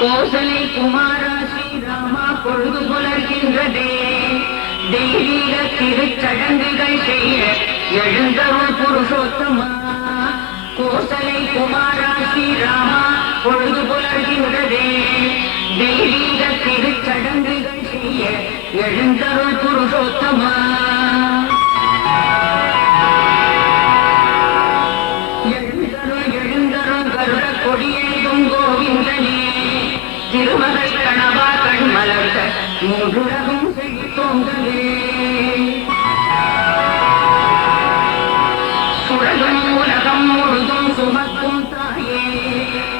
கோசலை குமாரா ஸ்ரீராமா பொழுது புலர்கின்றதே தெய்வீக திருச்சடங்குகள் செய்ய எழுந்தருள் புருஷோத்தமா. கோசலை குமாரா ஸ்ரீராமா பொழுது புலர்கின்றதே தெய்வீக திருச்சடங்குகள் செய்ய எழுந்தருள் புருஷோத்தமா. கொடியேதும் கோவிந்தனே திருமகள் கணவா கண் மலர்ந்த மூன்றுலகும் செழித்தோங்கவே. சுழலும் உலகம் முழுதும் சுமக்கும் தாயே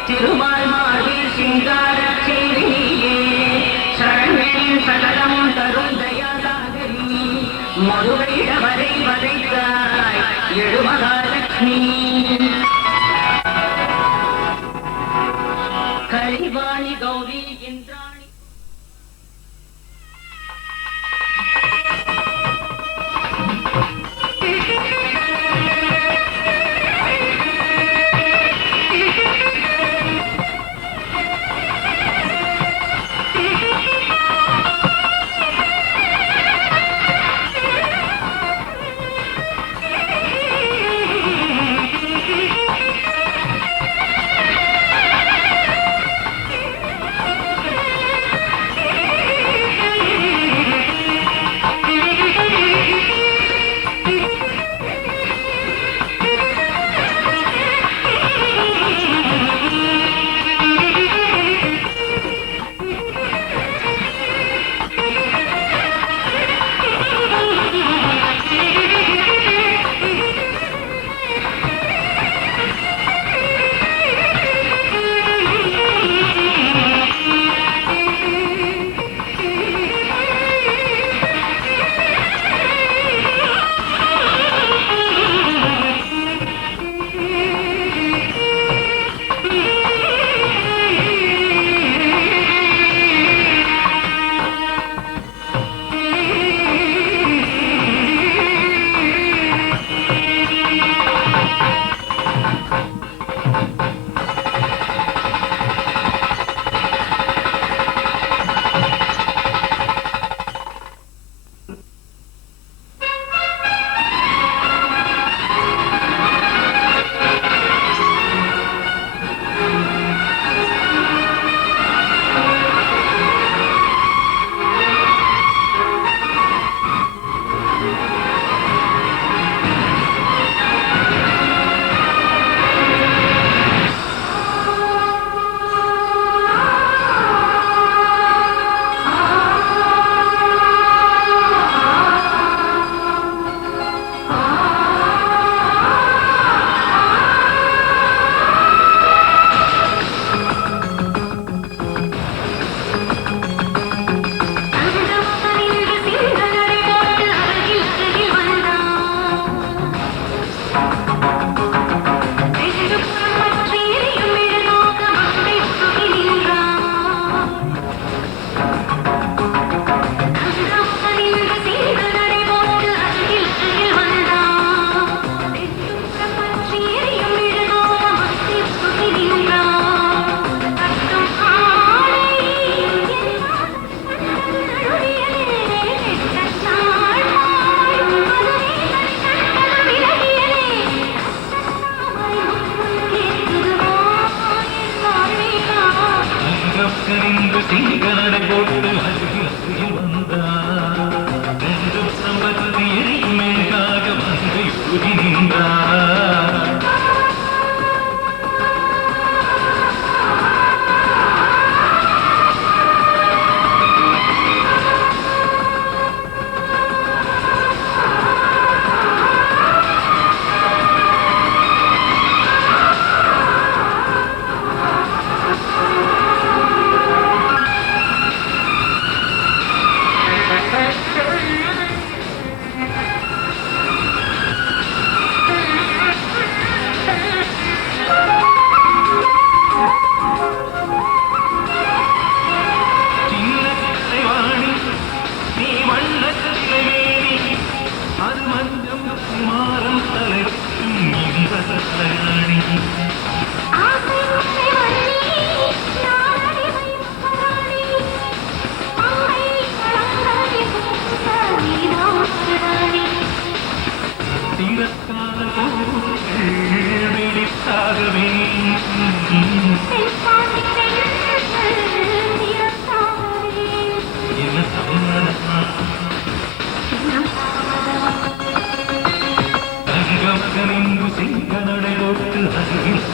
திருமால் மார்பில் சிங்கார செய்தியே சரண்களின் சகலமும் தரும் தயாசாகரி மதுரையிட வரை வரைத்தாய் எழுமகாலட்சுமி. கலிவாணி கௌரி இந்திராணி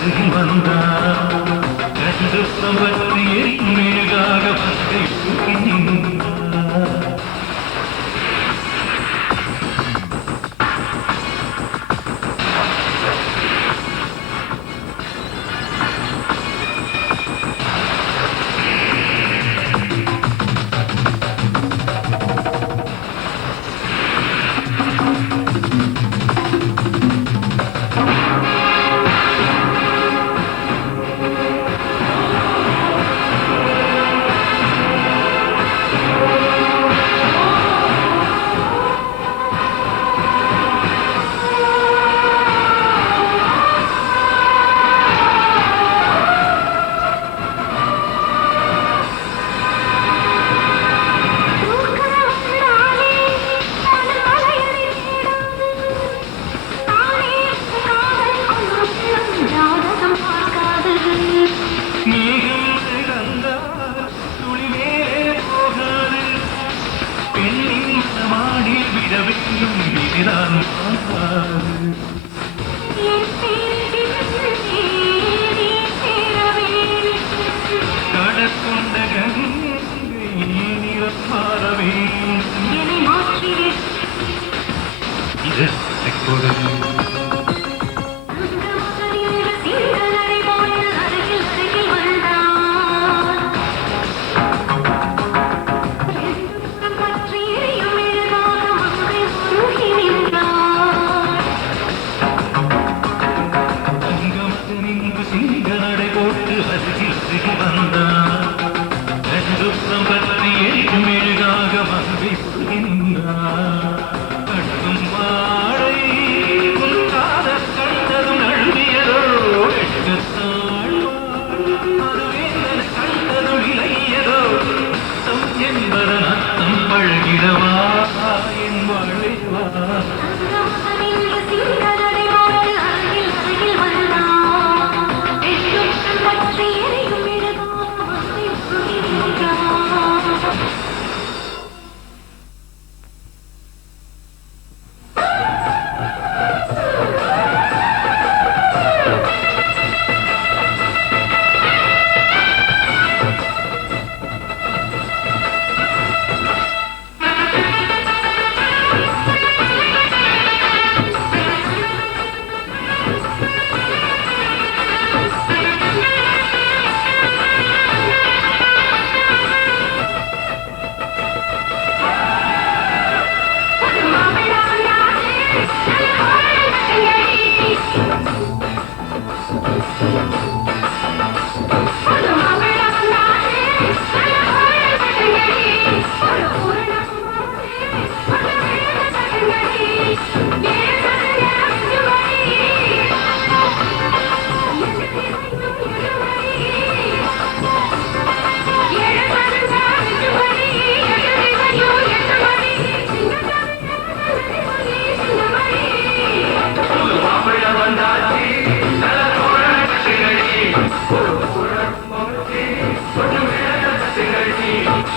அருகில் வந்தார் கண்டு பற்றி மேலாக பற்றி நின்றார்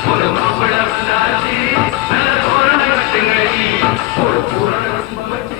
ஒரு மாப்பிள வந்தாச்சு நல்ல தோரணை கட்டுங்கடி ஒரு பூரண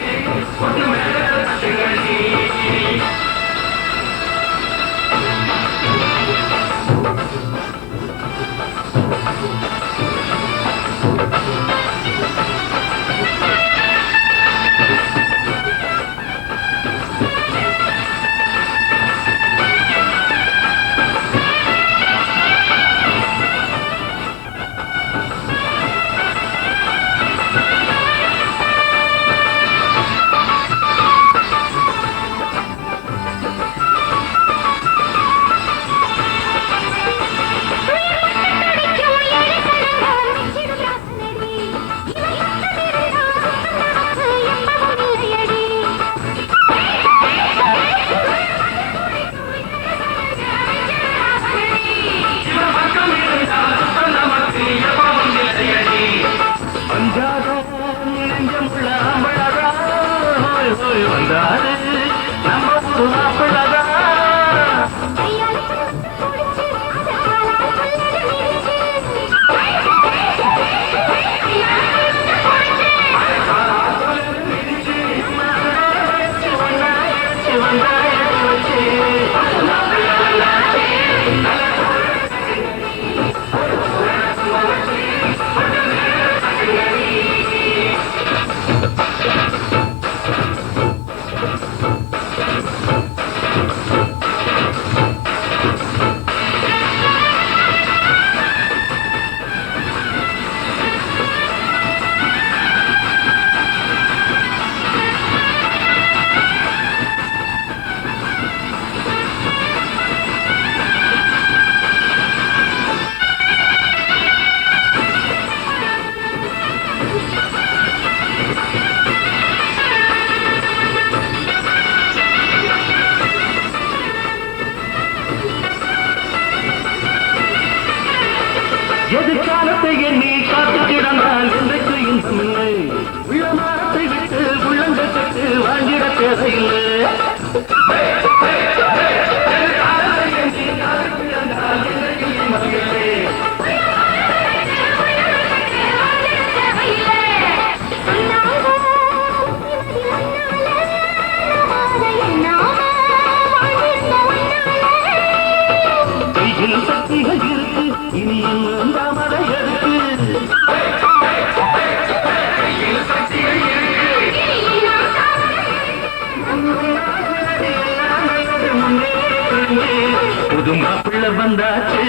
வந்தாச்சு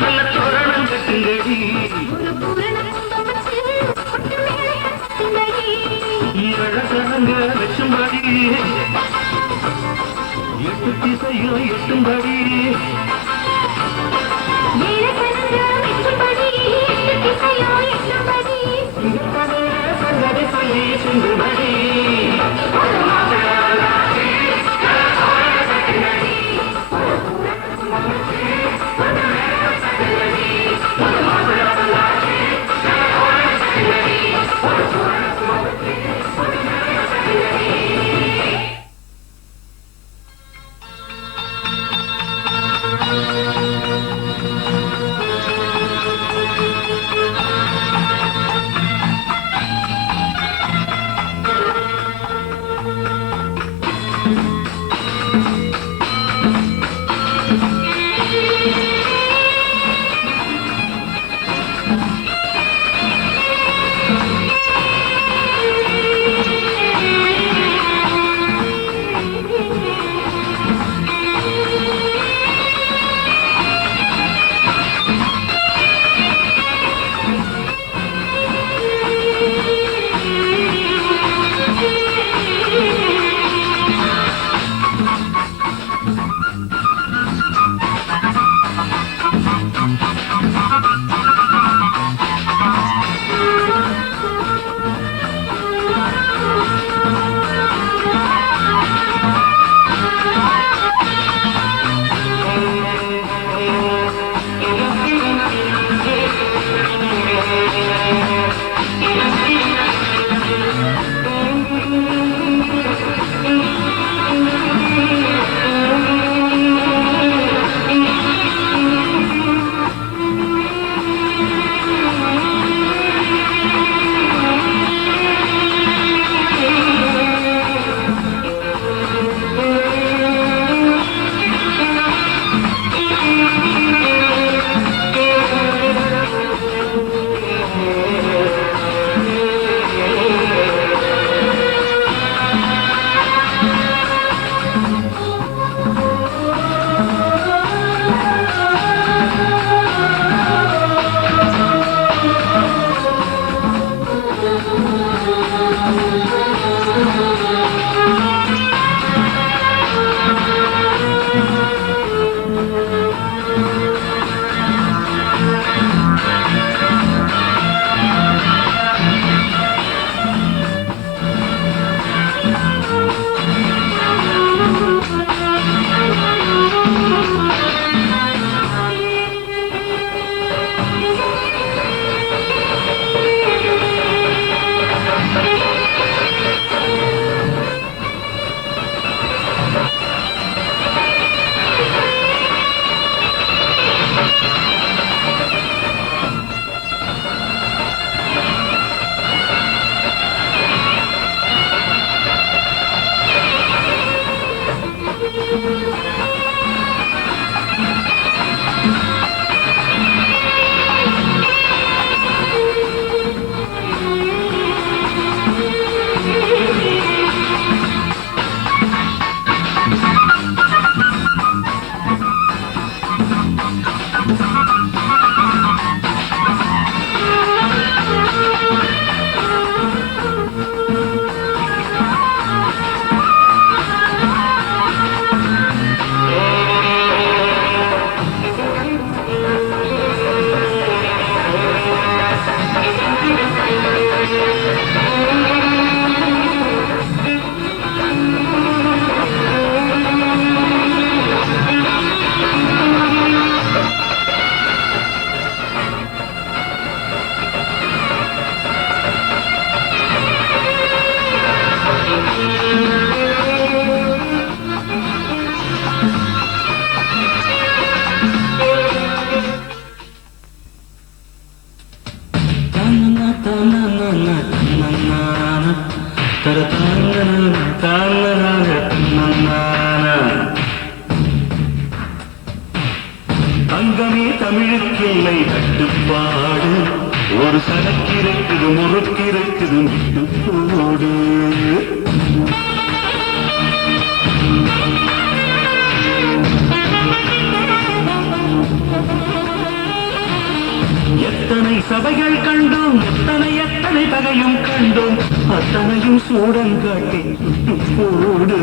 நல்ல தோரணம் கட்டுங்கடி இழசனங்க வெச்சும்படி எட்டு திசையோ எட்டும்படி சங்கதி சொல்லி சென்றுபடி தங்கமே தமிழுக்கில்லை கட்டுப்பாடு, ஒரு சனக்கிருக்குது முறுக்கிருக்குது விட்டுப்போடு. எத்தனை சபைகள் கண்டோம், எத்தனை எத்தனை பகையும் கண்டோம், அத்தனையும் சூடங்காட்டி போடு போடு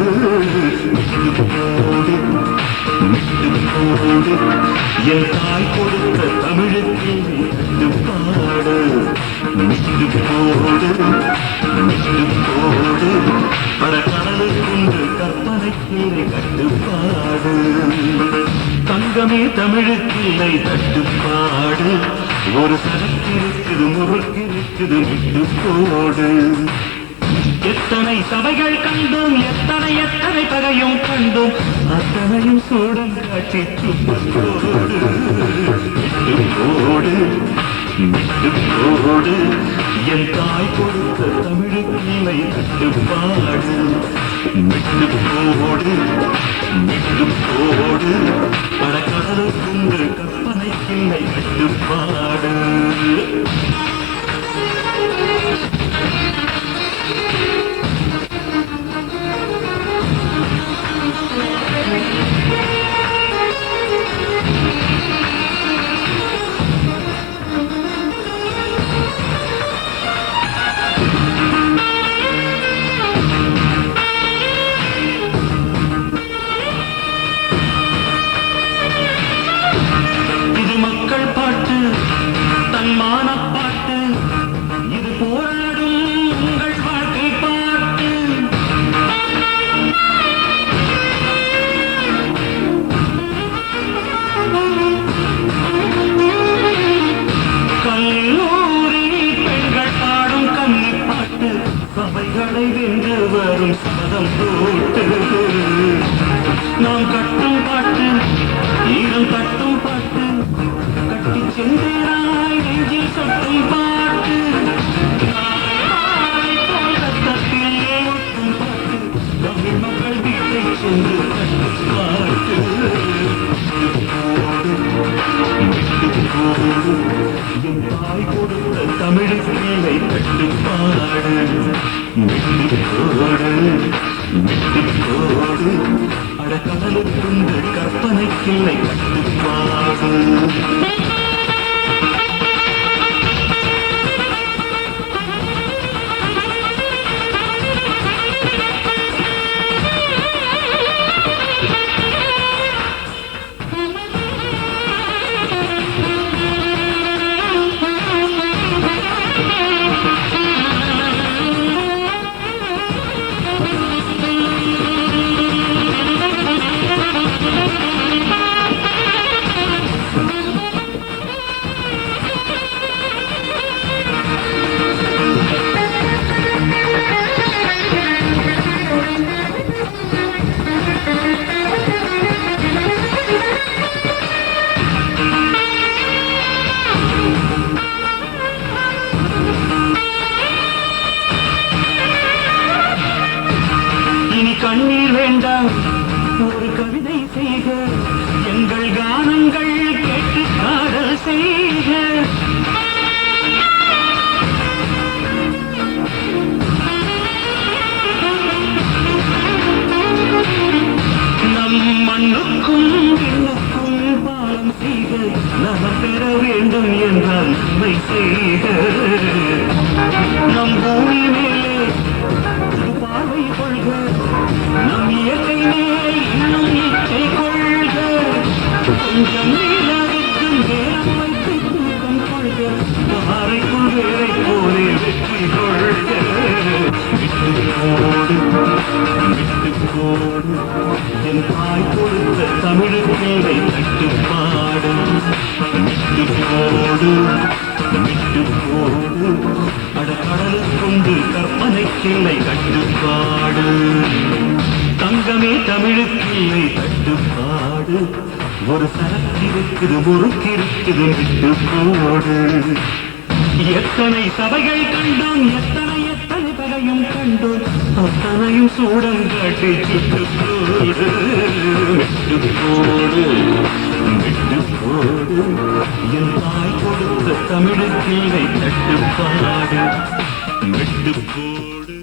போடு. என் தாய் கொடுத்த தமிழுக்கு பாடு போடு போடு. பட கடலுக்குண்டு கற்பனைக்கு கட்டுப்பாடு. தங்கமே தமிழுக்கு இல்லை தட்டுப்பாடு. ஒரு சரக்கு இருக்குது முறுக்கு இருக்குது விட்டு போடு. எத்தனை சபைகள் கண்டோம், எத்தனை எத்தனை பகையும் கண்டோம், அத்தனையும் சூடம் காட்சி போடு போடு போடு. என் தாய் கொடுத்த தமிழுக்கு இல்லை கட்டுப்பாடு. விட்டு போடு விட்டு போடு. படக்கடலுக்குண்டு கற்பனைக்கில்லை கட்டுப்பாடு. தன்மானப்பாட்டு இது போராடும் உங்கள் வாழ்க்கை பாட்டு. கல்லூரி பெண்கள் பாடும் கன்னி பாட்டு சபைகளை வென்று வரும் சபதம் போட்டு. நாம் கட்டும் பாட்டு ஈரம் தட்டும் பாட்டு கட்டி சென்றாய் நெஞ்சில் சொட்டும் பாட்டு. ரத்தத்தில் ஒட்டும் பாட்டு தமிழ் மக்கள் வீட்டை சென்று கட்டும் பாட்டு. என் தாய் கொடுத்த தமிழுக்கு இல்லை கட்டுப்பாடு. விட்டு போடு விட்டு போடு. அடக்கடலுக்குண்டு கற்பனைக்கில்லை கட்டுப்பாடு. கண்ணீர் வேண்டாம் ஒரு கவிதை செய்க, எங்கள் கானங்கள் கேட்டு பாடல் செய்க. நம் மண்ணுக்கும் விண்ணுக்கும் பாலம் செய்க, நலம் பெற வேண்டும் என்றால் நன்மை செய்க. நம் பூமி மேலே பார்வை கொள்க, நம் இயற்கை மேல் இன்னும் இச்சை கொள்க. கொஞ்சம் நீராவிற்கும் நேரம் வைத்து தூக்கம் கொள்க, பாறைக்குள் வேலை போலே வெற்றி கொள்க. விட்டு போடு விட்டு போடு. என் தாய் கொடுத்த தமிழுக்கு கட்டுப்பாடு. விட்டு போடு விட்டு போடு. அடக்கடலுக்குண்டு கற்பனைக்கில்லை கட்டுப்பாடு. தங்கமே தமிழுக்கில்லை கட்டுப்பாடு. ஒரு சரக்கு இருக்குது முறுக்கு இருக்குது விட்டு போடு. எத்தனை சபைகள் கண்டோம், எத்தனை எத்தனை பகையும் கண்டோம், அத்தனையும் சூடம் காட்டி சுட்டு போடு. விட்டு போடு விட்டு போடு. என் தாய் கொடுத்த தமிழுக்கில்லை கட்டுப்பாடு. விட்டு போடு.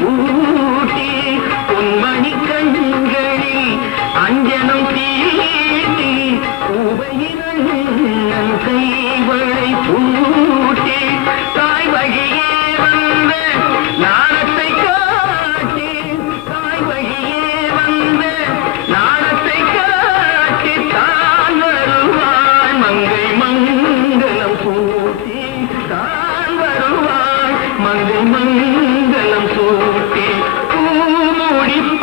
பூட்டி பொன்மணி கண்களில் அஞ்சனம் தீட்டி உபயிரன் கைவளை பூட்டி தாய் வழியே வந்த நாணத்தை காட்டி தாய் வழியே வந்த நாணத்தை காட்டி தான் வருவாள் மங்கை மங்களம் பூட்டி தான் வருவாள் மங்கை மங்களம் பூட்டி பூமுடிப்பாள்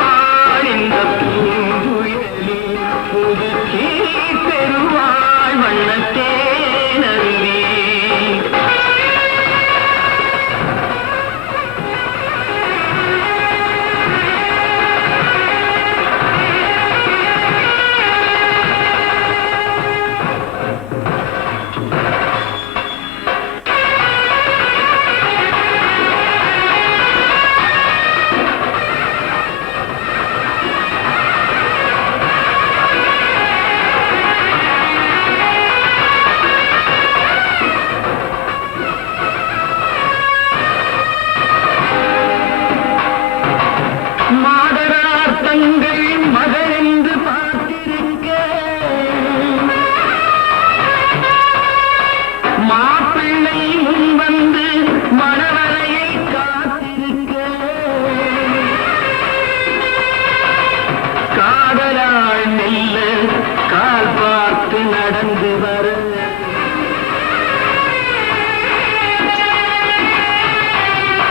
இந்த பூங்குழலில் புதுக்கே பெறுவாள் வண்ணத்தேனருவி மாதரார் தங்கள் மகள் என்று பார்த்திருக்க மாப்பிள்ளை முன்வந்து மணவரையை காத்திருக்க காதலாள் மெல்ல கால் பார்த்து நடந்து வர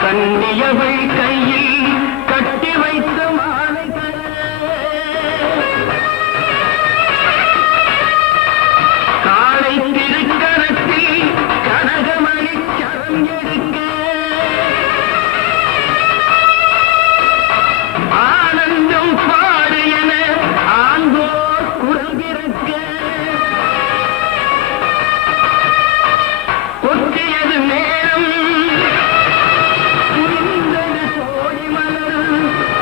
கண்ணியவள் கையில் கட்டி வைத்த மாலைகள் காலை திருக்கரத்தில் கனகமணி சரம் எடுக்க ஆனந்தம் பாடு என ஆந்தோர் குரல் பிறக்க கொட்டியது நேரம் புரிந்தது தோழி மலர்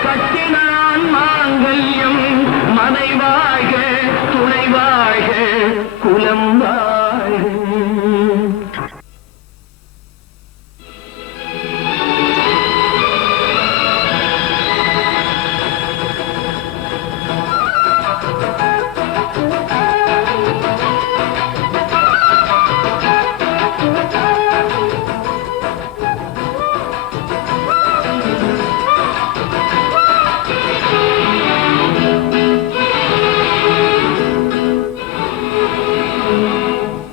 கட்டினான் மாங்கல்யம் மனை வாழ்க துணை வாழ்க குலம் வாழ்க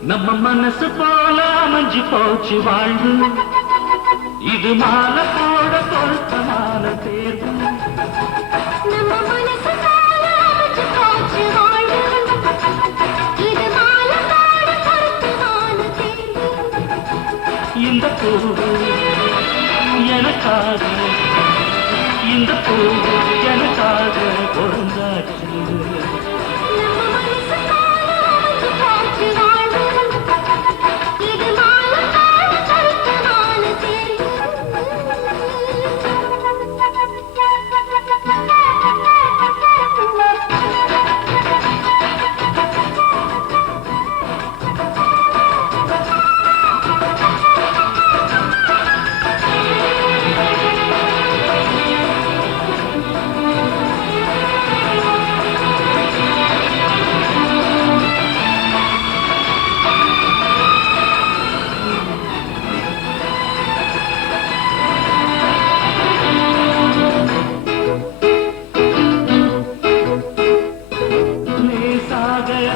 நம்ம மனசு போல அமைஞ்சு போச்சு வாழ்வு இது மாலை போட பொருத்தமான தேர்வு நம்ம மனசு போல அமைஞ்சு போச்சு வாழ்வு இது மாலை போட பொருத்தமான தேர்வு இந்த பூவு எனக்காக இந்த பூவு எனக்காக பொருந்தாச்சு நம்ம மனசு போல அமைஞ்சு போச்சு வாழ்வு இது மாலை போட பொருத்தமான தேர்வு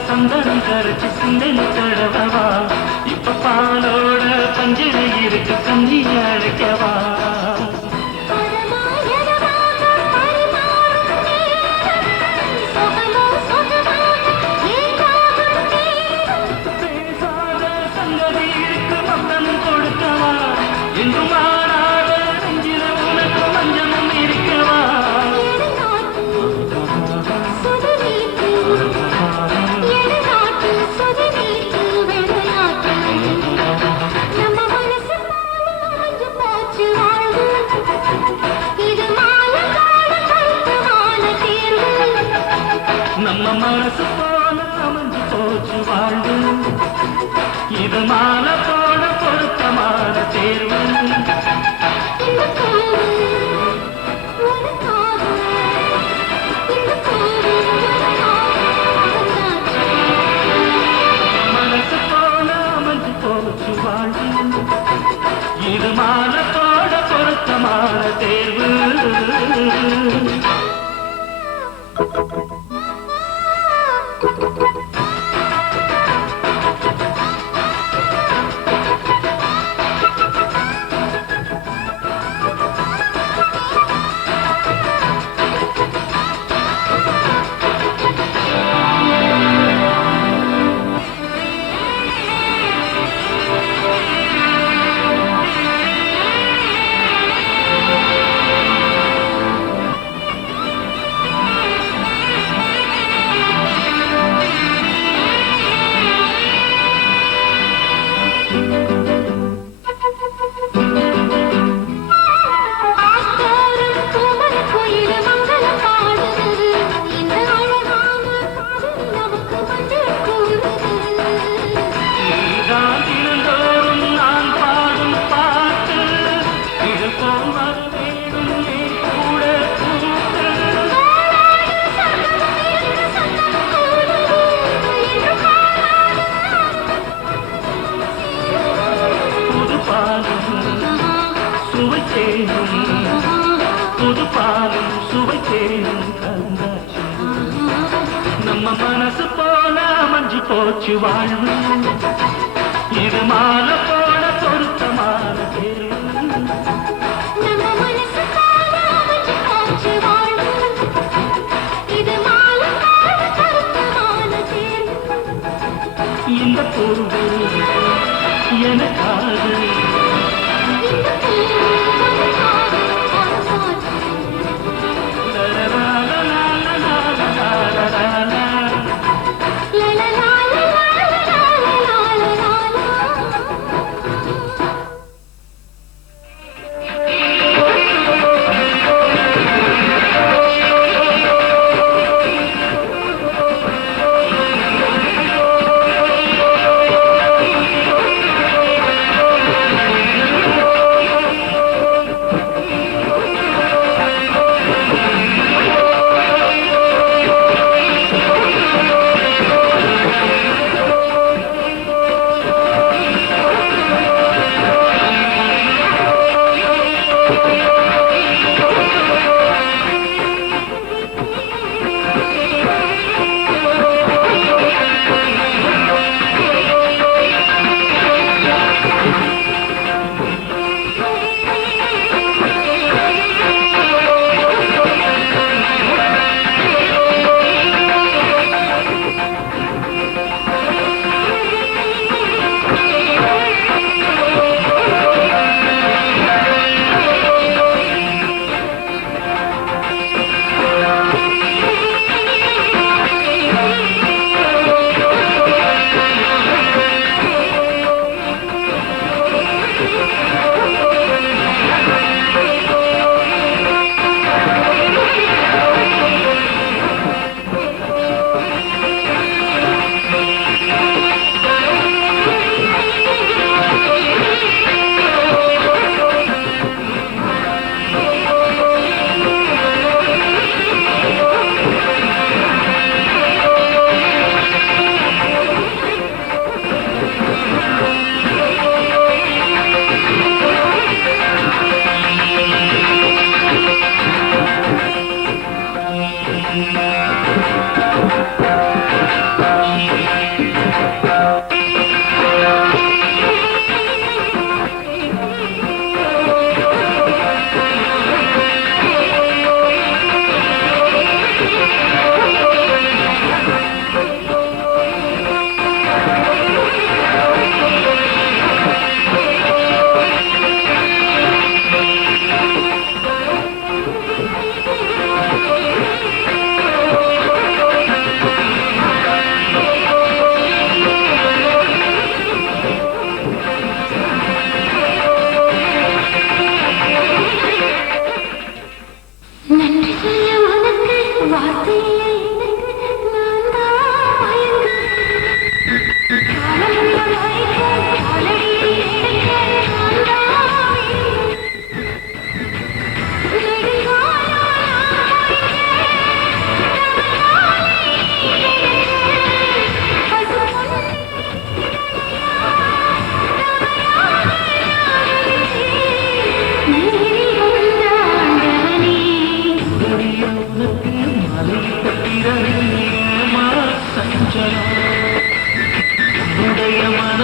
சந்தனம் கரைச்சி சிந்தனை தடவா இப்ப பாலோட பஞ்சனை இருக்கு கஞ்சி அழைக்கவா பேசாத சங்கதி இருக்கு மத்தனம் கொடுக்கவா என்று மாறாத நெஞ்சில உனக்கு மஞ்சமும் இருக்கவா நம்ம மனசு போல அமைஞ்சு போச்சு வாழ்வு இது மாலை போட பொருத்தமான தேர்வு போச்சு வாழ்வு இது மாலை போட பொருத்தமான தேர்வு நம்ம மனசு போல அமைஞ்சு போச்சு வாழ்வு இது மாலை போட பொருத்தமான தேர்வு இந்த பூவு எனக்காக இந்த பூவு உனக்காக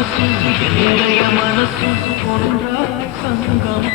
ஆசாச்சு என்னுடைய மனசு ஒன்றாய் சங்கம்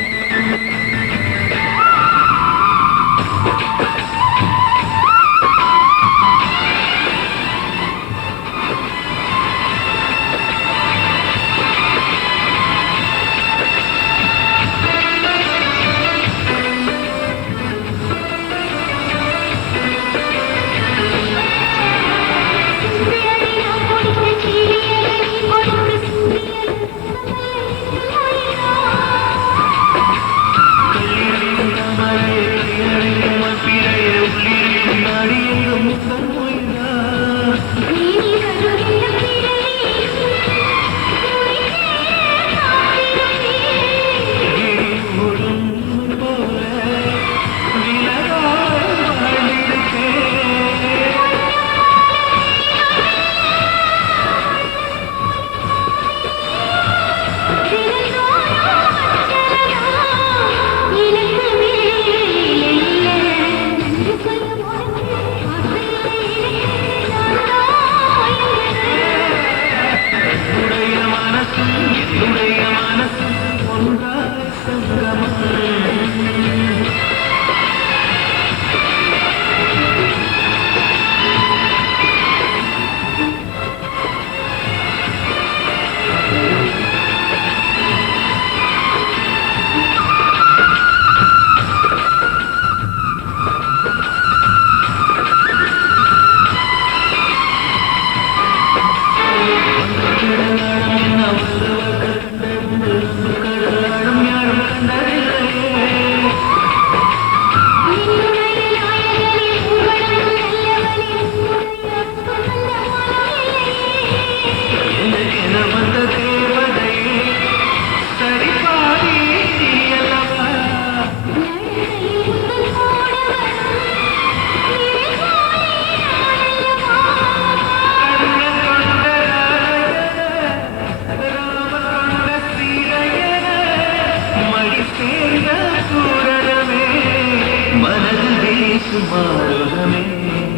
மாறுதமே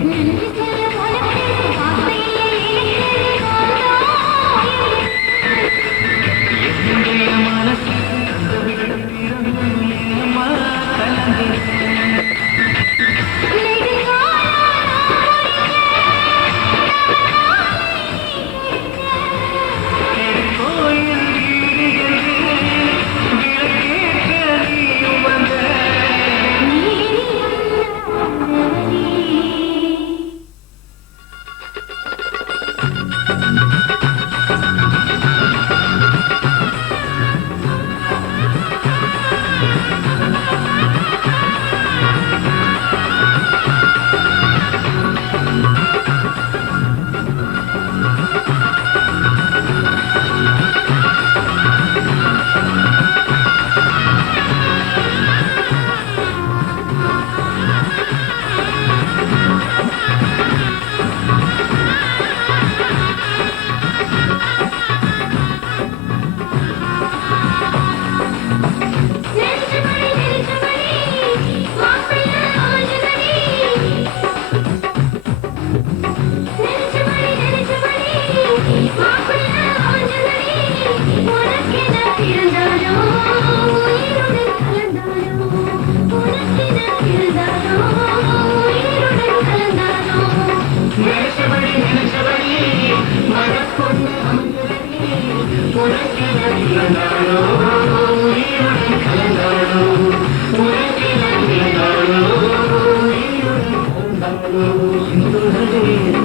நன்றி சொல்ல உனக்கு வார்த்தையே என்னுடைய மனசு அந்த விடத்திறந்து என்னம்மா கலங்குறேன் கோயில் விளக்கேற்ற நீயும் வந்த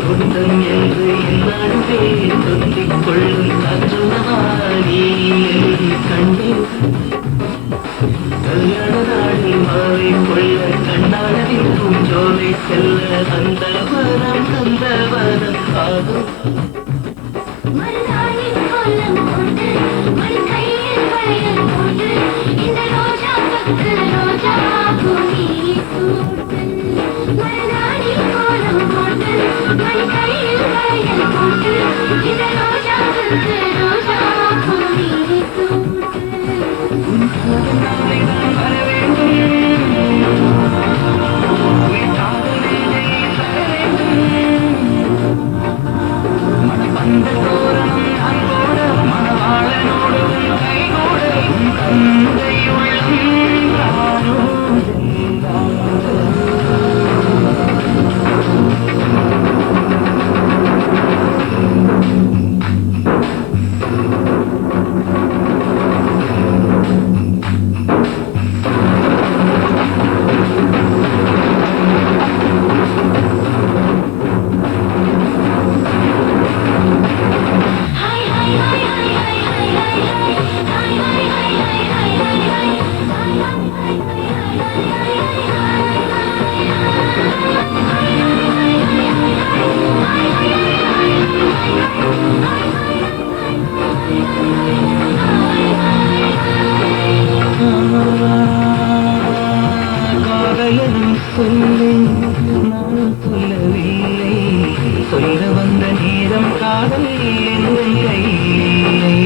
சொந்தம் என்று எல்லாருமே சொல்லிக் கொள்ளும் கற்றுணவாணி கண்டேன் கல்யாண நாளில் மாலை கொள்ள கண்ணாடவில் பூஞ்சோலை செல்ல அந்த வரம் ஆகும் மருதாணின் கோலம் போட்டு மண் கையில் வளையல் போட்டு இந்த ரோஜா பத்து ரோஜா பூமி சூட்டு மருதாணின் கோலம் போட்டு மண் கையில் வளையல் போட்டு இந்த ரோஜா பத்து ரோஜா பூமி சூட்டு சொல்லை நான் சொல்லவில்லை சொல்ல வந்த நேரம் காதல் எங்கள் கையில்லை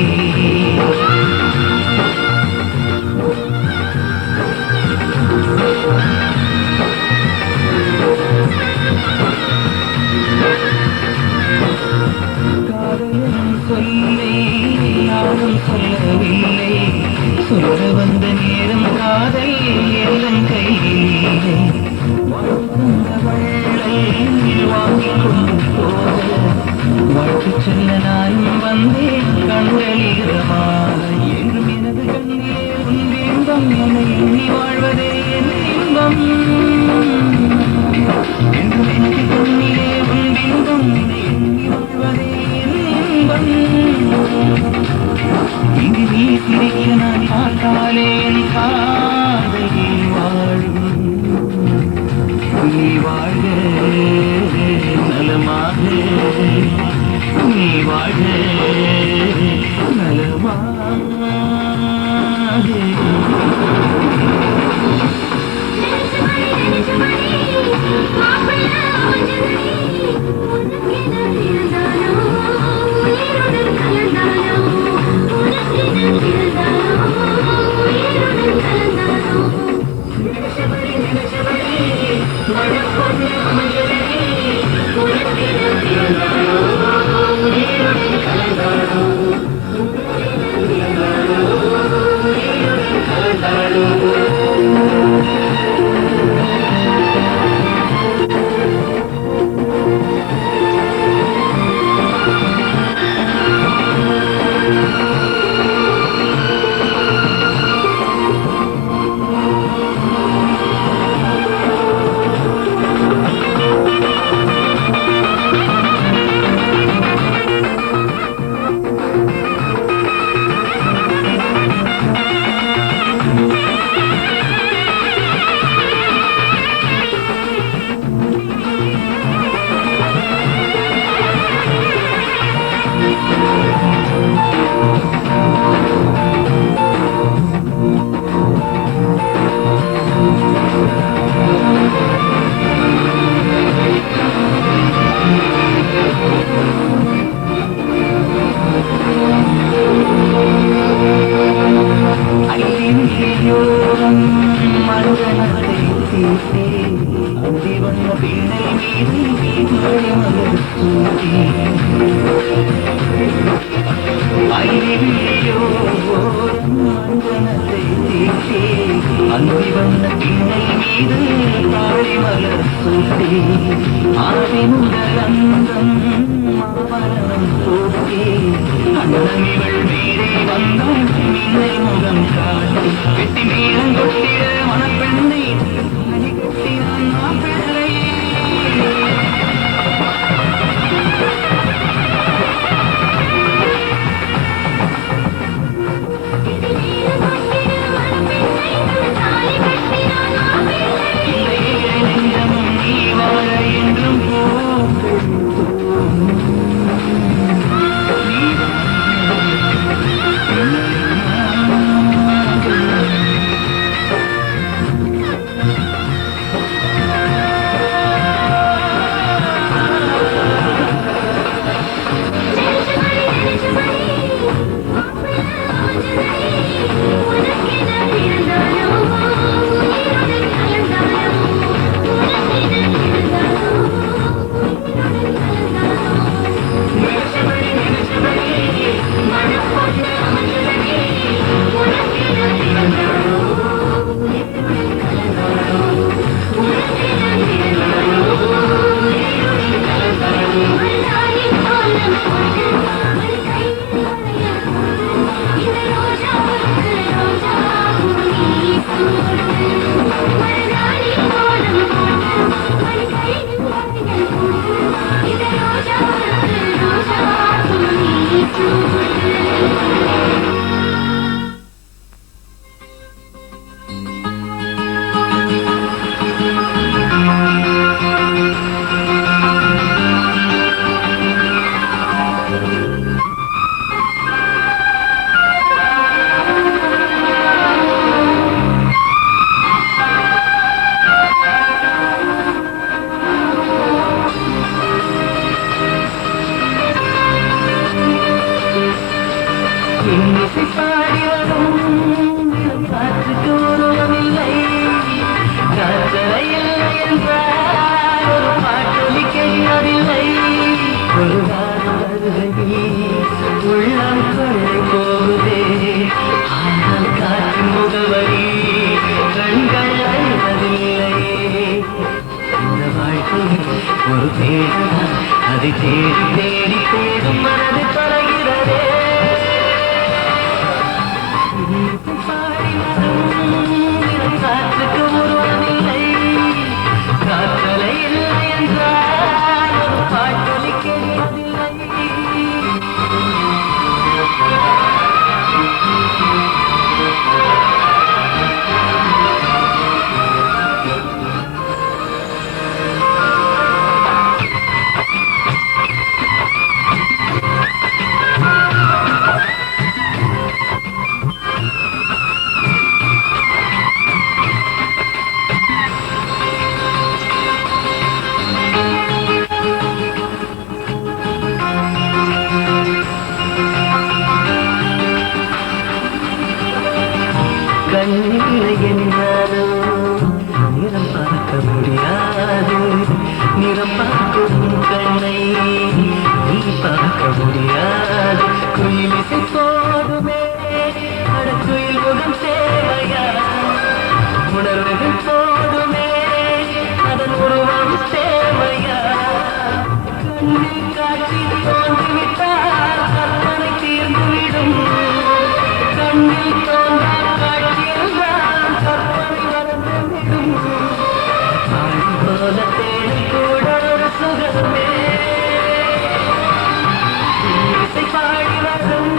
காதலும் சொல்லை நானும் சொல்லவில்லை சொல்ல வந்த நேரம் காதல் எங்கள் கையில்லை வாங்கிக் கொண்டு போக வாழ்த்துச் சொல்ல நானும் வந்தேன் கண்களிகரமாக என்றும் எனது கண்ணிலே உன் இன்பம் என எண்ணி வாழ்வதே என் இன்பம் என்றும் எனது கண்ணிலே உன் இன்பம் என எண்ணி வாழ்வதே என் இன்பம் இங்கு நீ சிரிக்க நான் பார்த்தாலே என் காதலி வாழும் நீ வாழ்க நலமாக நீ வாழ்க நலமாக அதை தேடி தேடி தேடும் மனது தொலைகிறதே காற்றுக்கு ஒருவனில்லை காற்றலை இல்லை என்றால் ஒரு பாட்டொலி கேட்பதில்லை கண்ணில்லை என்றாலும் நேரம் பார்க்க முடியாது வந்துவிட்டால் கற்பனை தீர்ந்துவிடும் கண்ணில் தோன்றா காட்சியெல்லாம் கற்பனை மறந்துவிடும் ஆள் போல தேடி கூட ஒரு சுகமே இசை பாடி வரும்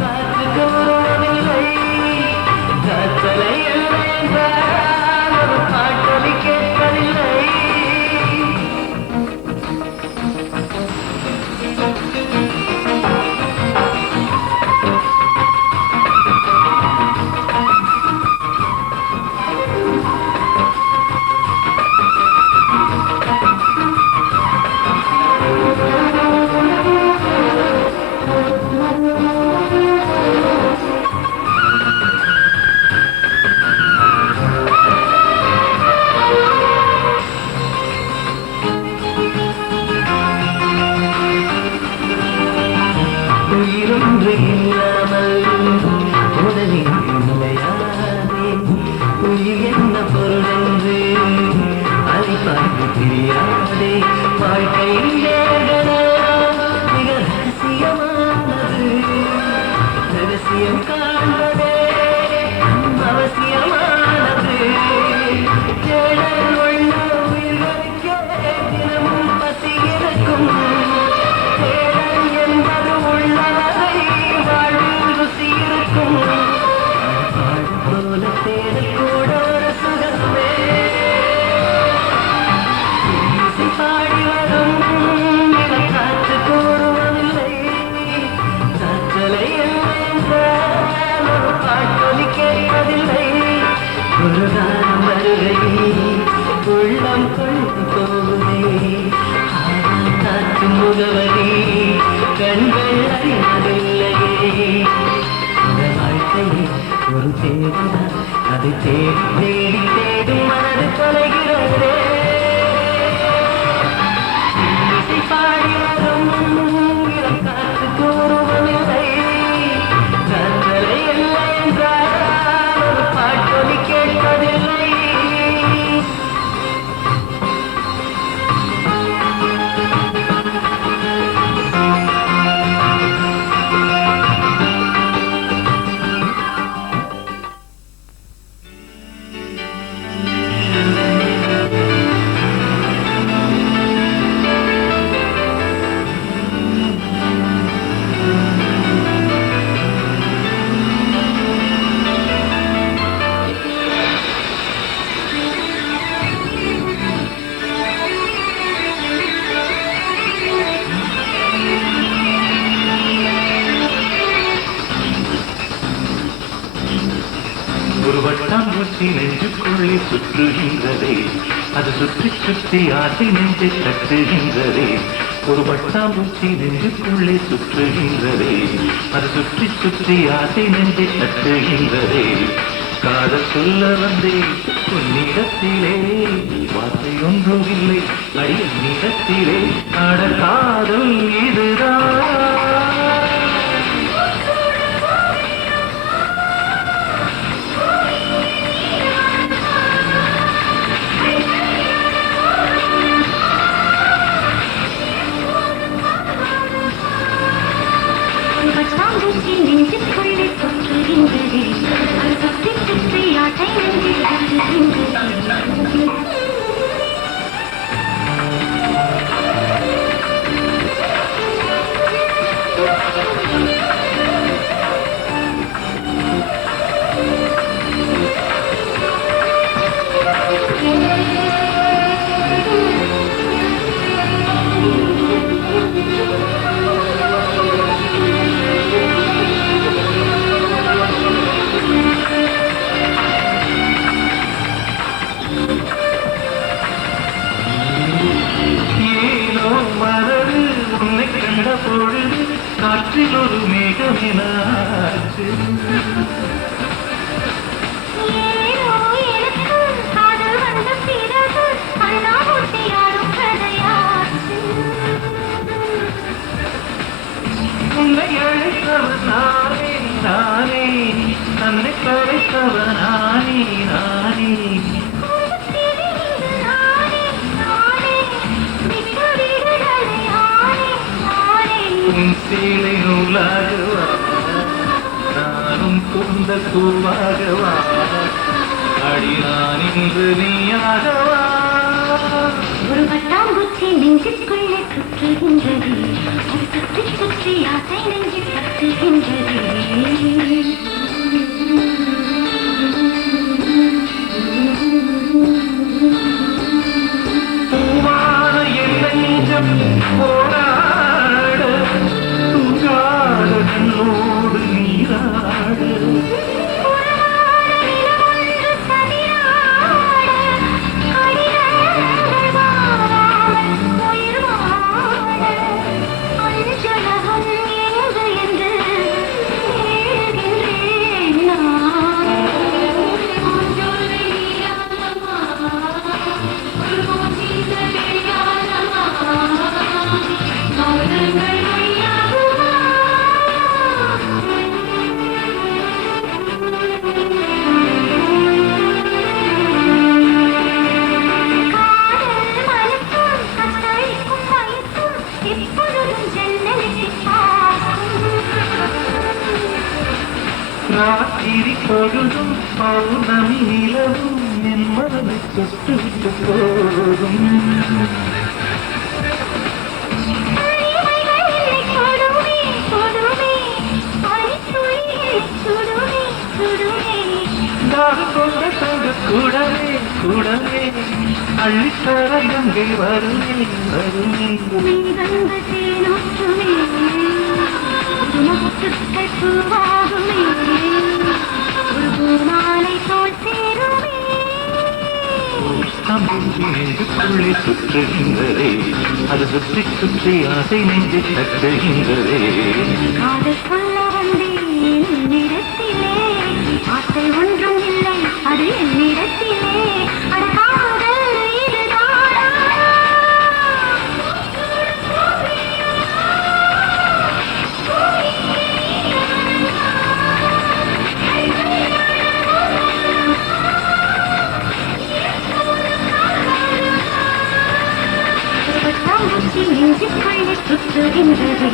காற்று கூறுவதில்லை காற்றலை இல்லை என்றால் ஒரு பாட்டொலி கேட்பதில்லை உயிரொன்று இல்லாமல் உடலில் நிலையாதே உயிர் என்ன பொருள் என்று அழைப்பாய்க்கு தெரியாதே வாழ்க்கை மிக ரகசியமானது ரகசியம் காண்பதே அவசியமானது தேடல் உள்ள உயிர்களுக்கே தினமும் பசி இருக்கும் தேடல் என்பது உள்ளவரை வாழ்வில் ருசி இருக்கும் பாடு போல தேடல் கூட ஒரு சுகமே இசை பாடி வரும் காற்று கூறுவதில்லை காற்றலை என்றால் ஒரு பாட்டொலி கேட்பதில்லை ஒரு காலம் வருகையில் உள்ளம் கொண்டு போகுதே ஆனால் காற்று முகவரி கண்கள் அறிவதில்லையே இந்த வாழ்க்கையை ஒரு தேடலா அதை தேடி தேடி தேடும் மனது தொலைகிறதே இசை பாடி வரும் இளம் காற்று கூறுவதில்லை காற்றலை இல்லை என்றால் ஒரு பாட்டொலி கேட்பதில்லை ஒரு வட்டாம்பூச்சி நெஞ்சுக்குள்ளே சுற்றுகின்றதே அது சுற்றி சுற்றி ஆசை நெஞ்சை தட்டுகின்றதே ஒரு வட்டாம்பூச்சி நெஞ்சுக்குள்ளே சுற்றுகின்றதே அது சுற்றி சுற்றி ஆசை நெஞ்சை தட்டுகின்றதே காதல் சொல்ல வந்தே உன்னிடத்திலே வார்த்தை ஒன்றும் இல்லை அடிய நிறத்திலே அட காதல் இதுதான் பட்டாம்பூச்சி நெஞ்சுக்குள்ளே சுற்றுகின்றதே அது சுற்றி சுற்றி ஆட்டை நெஞ்சில் தட்டுகின்றதே காற்றில் ஒரு மேகமெனாச்சு உன்னை அழைத்தவர் நானே நானே தன்னை படைத்தவர் நானே நானே நானே சேலை நூலாகவா நானும் கொண்ட பூவாகவா அடி நான் இன்று நீயாகவா ஒரு பட்டாம்பூச்சி நெஞ்சுக்குள்ளே சுற்றுகின்றது அது சுற்றி சுற்றி ஆசை நெஞ்சு தட்டுகின்றது பூவான என் நெஞ்சம் போராட தூங்காத கண்ணோடு நீராடு ராத்திரி பொழுதும் பௌர்ணமி நிலவும் என் மனதை தொட்டு விட்டு போகும் கொண்ட தங்க கூடவே கூடவே அள்ளித்தர கங்கை வருமே வருமே நெஞ்சுக்குள்ளே சுற்றுகின்றதே அது சுற்றி சுற்றி ஆசை நெஞ்சு தட்டுகின்றதே காதல் சொல்ல வந்தேன் என்னிடத்திலே ஆசை ஒன்றும் இல்லை அது என்னிடத்திலே அட காதல் இதுதானா பட்டாம்பூச்சி நெஞ்சுக்குள்ளே சுற்றுகின்றது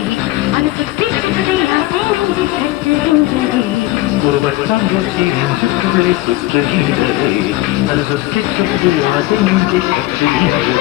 அது சுற்றி சுற்றி ஆசை நெஞ்சு தட்டுகின்றது ஒரு பட்டாம்பூச்சி நெஞ்சுக்குள்ளே சுற்றுகின்றதே அது சுற்றி சுற்றி ஆசை நெஞ்சை தட்டுகின்றதே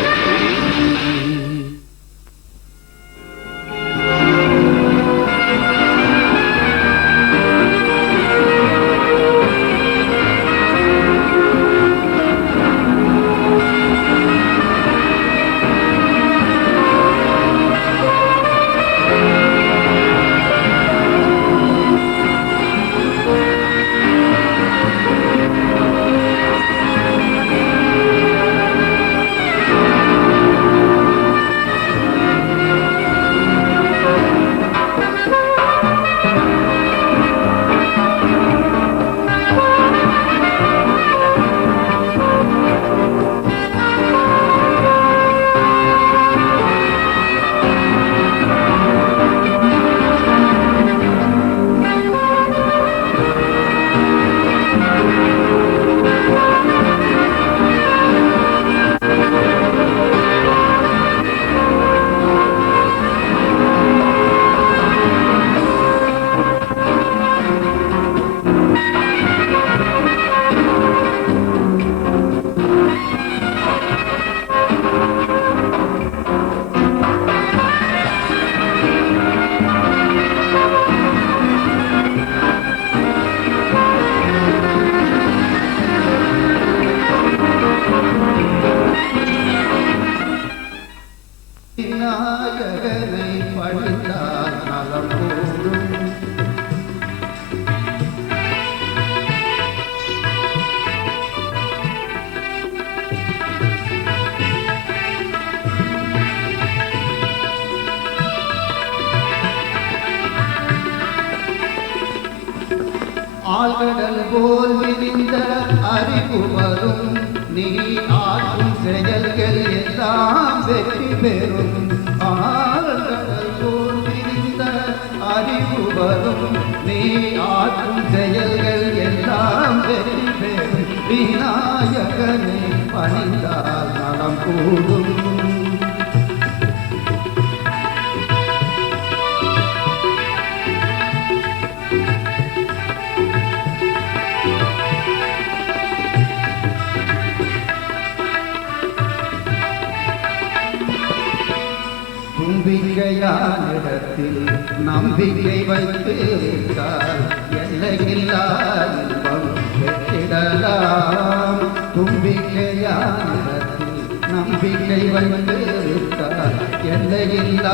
விநாயகனை பணிந்தால் நலம் கூடும் ஆழ்கடல் போல் விரிந்த அறிவு வரும் நீ ஆற்றும் செயல்கள் எல்லாம் வெற்றி பெறும் ஆழ்கடல் போல் விரிந்த அறிவு வரும் நீ ஆற்றும் செயல்கள் எல்லாம் வெற்றி பெறும் விநாயகனை பணிந்தால் நலம் கூடும் தும்பிக்கையானிடத்தில் நம்பிக்கை வைத்து விட்டால் எல்லையில்லா இன்பம் பெற்றிடலாம். தும்பிக்கையானிடத்தில் நம்பிக்கை வைத்து விட்டால் எல்லையில்லா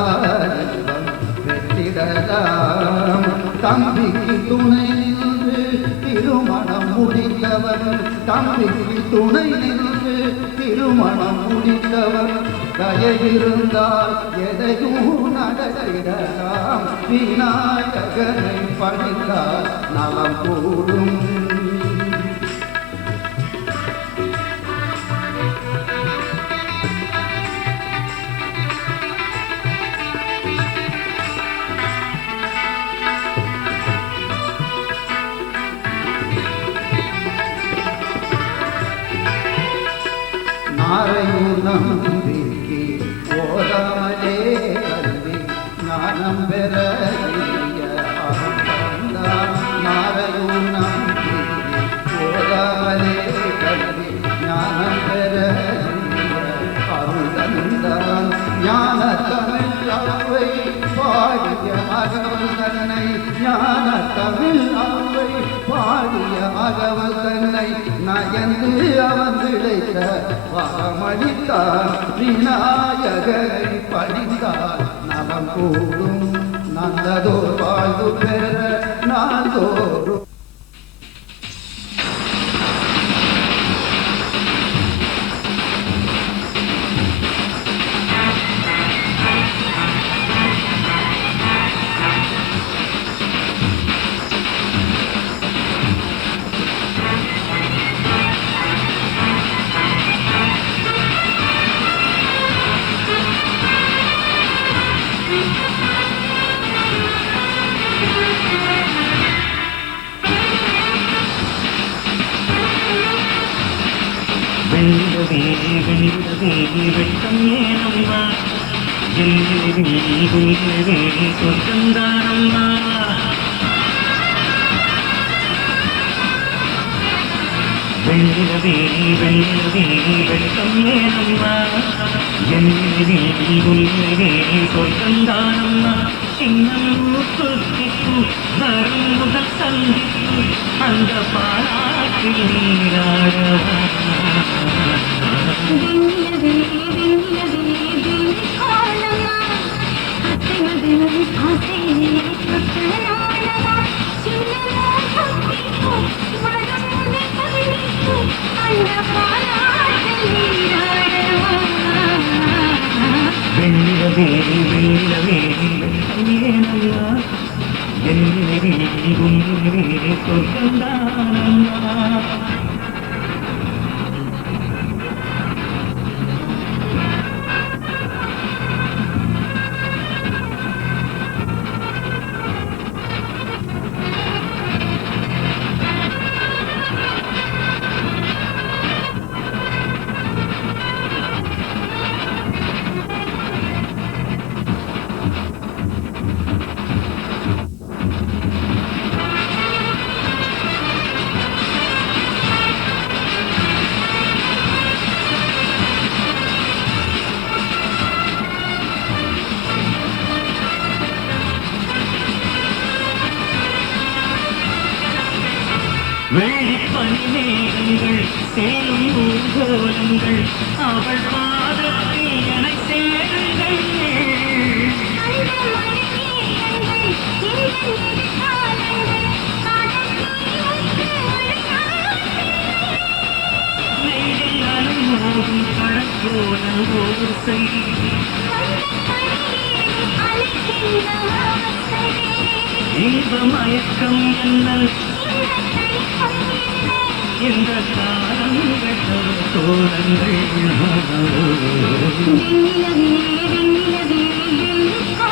இன்பம் பெற்றிடலாம். தம்பிக்கு துணை நின்று திருமணம் முடிந்தவர், தம்பிக்கு துணை நின்று திருமணம் முடிந்தவர் தயவிருந்தால் எதையும் நடத்திடலாம். விநாயகனை பணிந்தால் நலம் கூடும். நாரையூர் நம்பிக்கை ஓதாமலே கல்வி ஞானம் பெற நாரையூர் நம்பிக்கை ஓதாமலே கல்வி ஞானம் பெற அருள்தான் ஞான தமிழ் அவை பாடிய அகவல் தன்னை, ஞான தமிழ் அவை பாடிய அகவல் தன்னை நயந்து அவன் விளைத்த வரமளித்தார். விநாயகரை பணிந்தால் நலம் கூடும். நல்லதோர் வாழ்வு பெற நாள்தோறும் வெட்கம் ஏனம்மா சொந்தந்தானம்மா. வெள்ளவே வெட்கம் ஏனம்மா சொந்தந்தானம்மா. சின்னூர்த்திப்பு வரும் முதல் சந்திப்பு அந்த பாராட்டில் நீராடவா. வெண்ணிலவே வெண்ணிலவே வெண்ணிலமா அத்தைமதில் ஆசையே சொத்தனானமா. சின்னமோ சக்திப்போ வரும் முதல் சந்திப்பு அந்த பாராட்டில் நீராடவா. வெண்ணிலவே ஏனம்மா என்னிலே சொந்தந்தானம்மா. வெள்ளிப்பனிமேகங்கள் சேரும் ஊர்கோலங்கள் அவள் பாதத்தில் என சேருங்கள். நெய்தில் அலைமோதும் கடற்கோல ஓசை இன்ப மயக்கம் என்ன இந்த காலங்கள் தோழங்கள். வெண்ணிலவே வெண்ணிலவே வெண்ணிலமா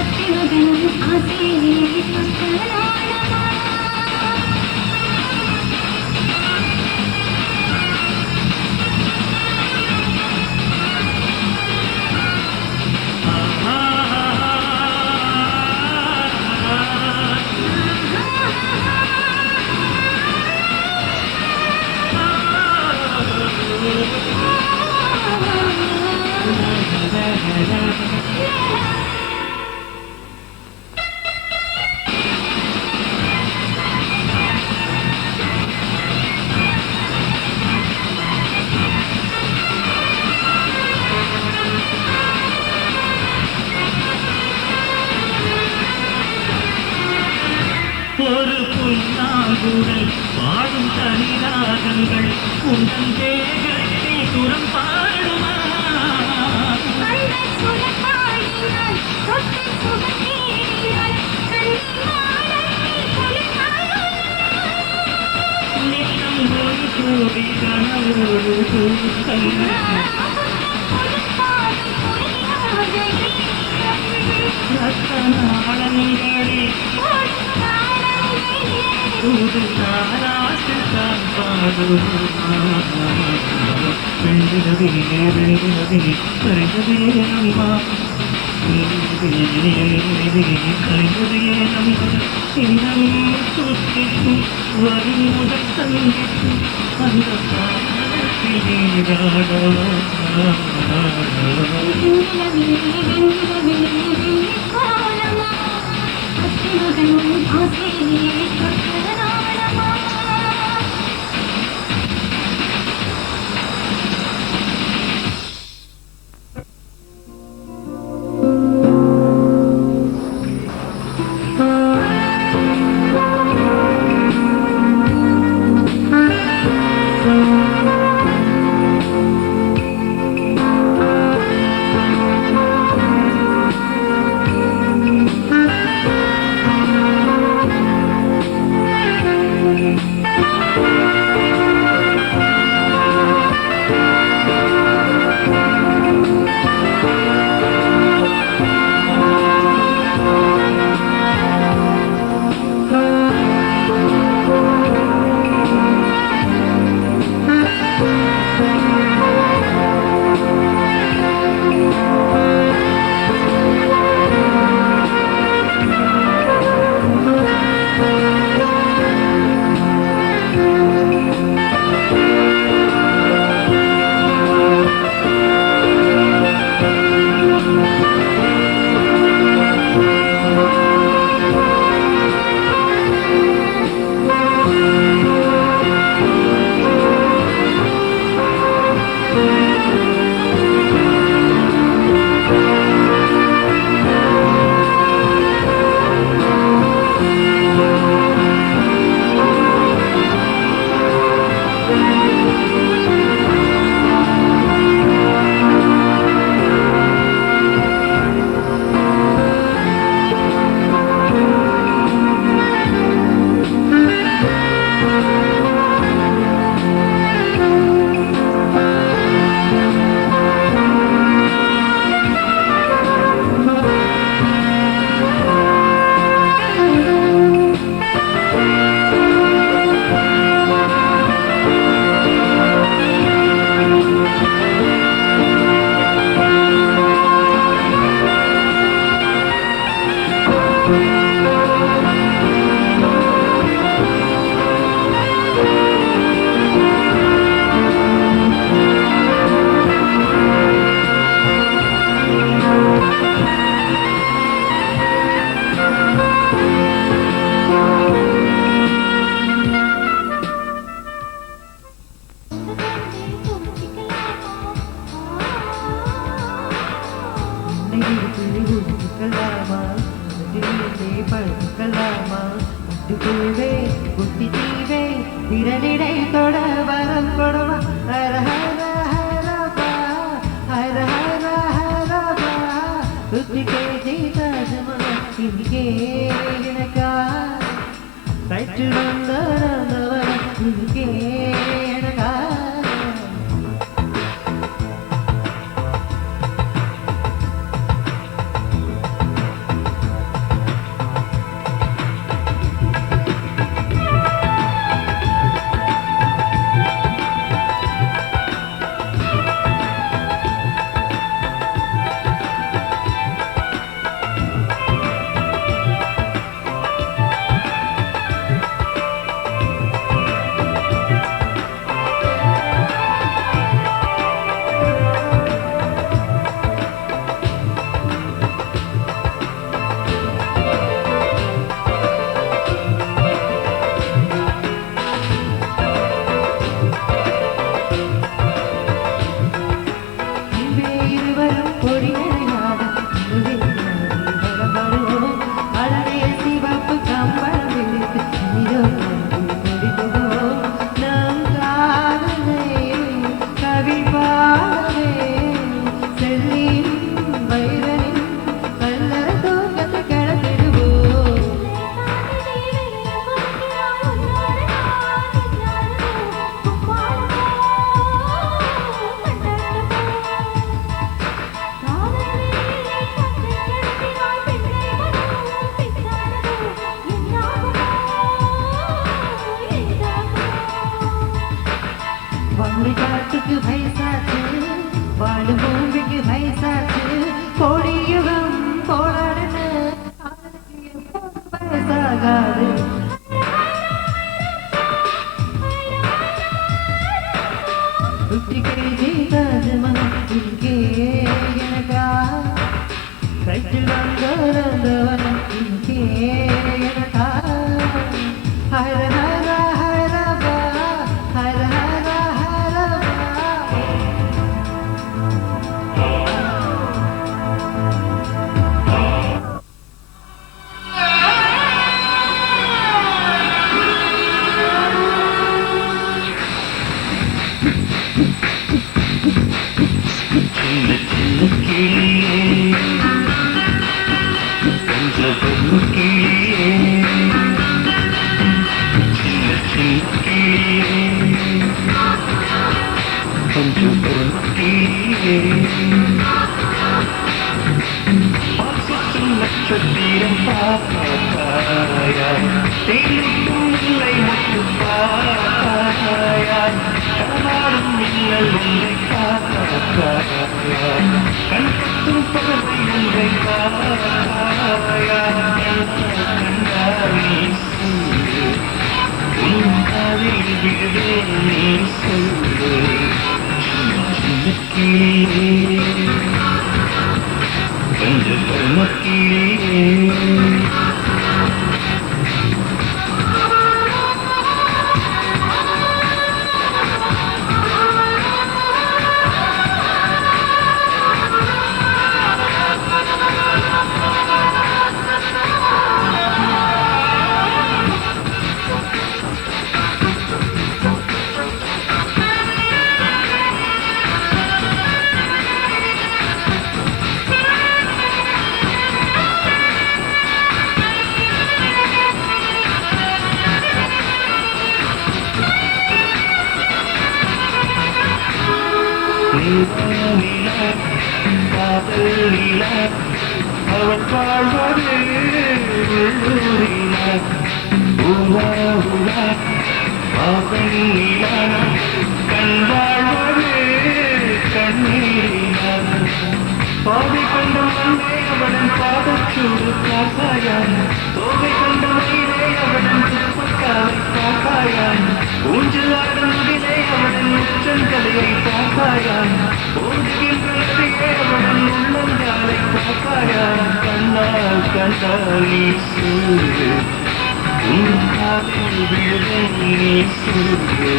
அத்தைமதில் ஆசையே சொத்தனானமா. உந்தன் தேகத்தில் சுரம் பாடுமா அந்த சுரப்பாடினான் தொட்டு சுகத்தேடினான் கண்ணி மாடத்தில் குளிர்காலம் நித்தம் ஒரு கோடி கனவோடு தூக்கம் கொடுப்பாதி பொய்யாத கீதம் ரத்தநாளங்களில் கொடுத்தாளங்களே புது தாராட்டு தான் பாடுமா வெள்ளிரவே வெள்ளிரவே கரைந்ததே அம்மா கரைந்ததே அம்மா சின்னம் சுத்திட்டு வரும் முதல் சந்தித்து அந்த காலத்தில் நீராடா விரலிடை தொட வரம் கொடுவா ஹர ஹர ஹரபா ஹர ஹர ஹரபா ருத்திகே ஜீதஜமன இங்கே எனக்கா சைற்று வந்தரந்தவர இங்கே எனக்கா தாங்காது சுற்றிக்கை செய்தது மனம் இங்கே எனக்கா கையில் வந்தவன் இங்கே எனக்கா ஹர ஹர ஹரபா ஹர ஹர ஹரபா நட்சத்திரம் பார்த்தாயா தேனுக்கும் இல்லை மட்டும் பார்த்தாயா கனமாடும் மின்னல் ஒன்றை பார்த்தாயா கண்பத்தும் பகவை ஒன்றை பார்த்தாயா கண்டால் நீ சொல்லு உன் காதில் விழுவே நீ சொல்லு சின்ன கிளியே கொஞ்சம் பருமக்கிளியே அவன் வாழ்வது கண் வாழ்வது கண்ணீரினான் பாதை கொண்ட மண்ணே அவன் பாதச்சூடு காக்காயான் தோகை கொண்ட மயிலே அவன் துப்பக்காலை காக்காயான் ஊஞ்சல் ஆடும் முதிலே அவன் உச்சங்கலையை காக்காயான் ஓடுகின்றே அவன் உள்ளங்காலை காக்காயான் கண்ணால் கண்டால் நீ சொல்லு உன் காதில் விழுதை நீ சொல்லு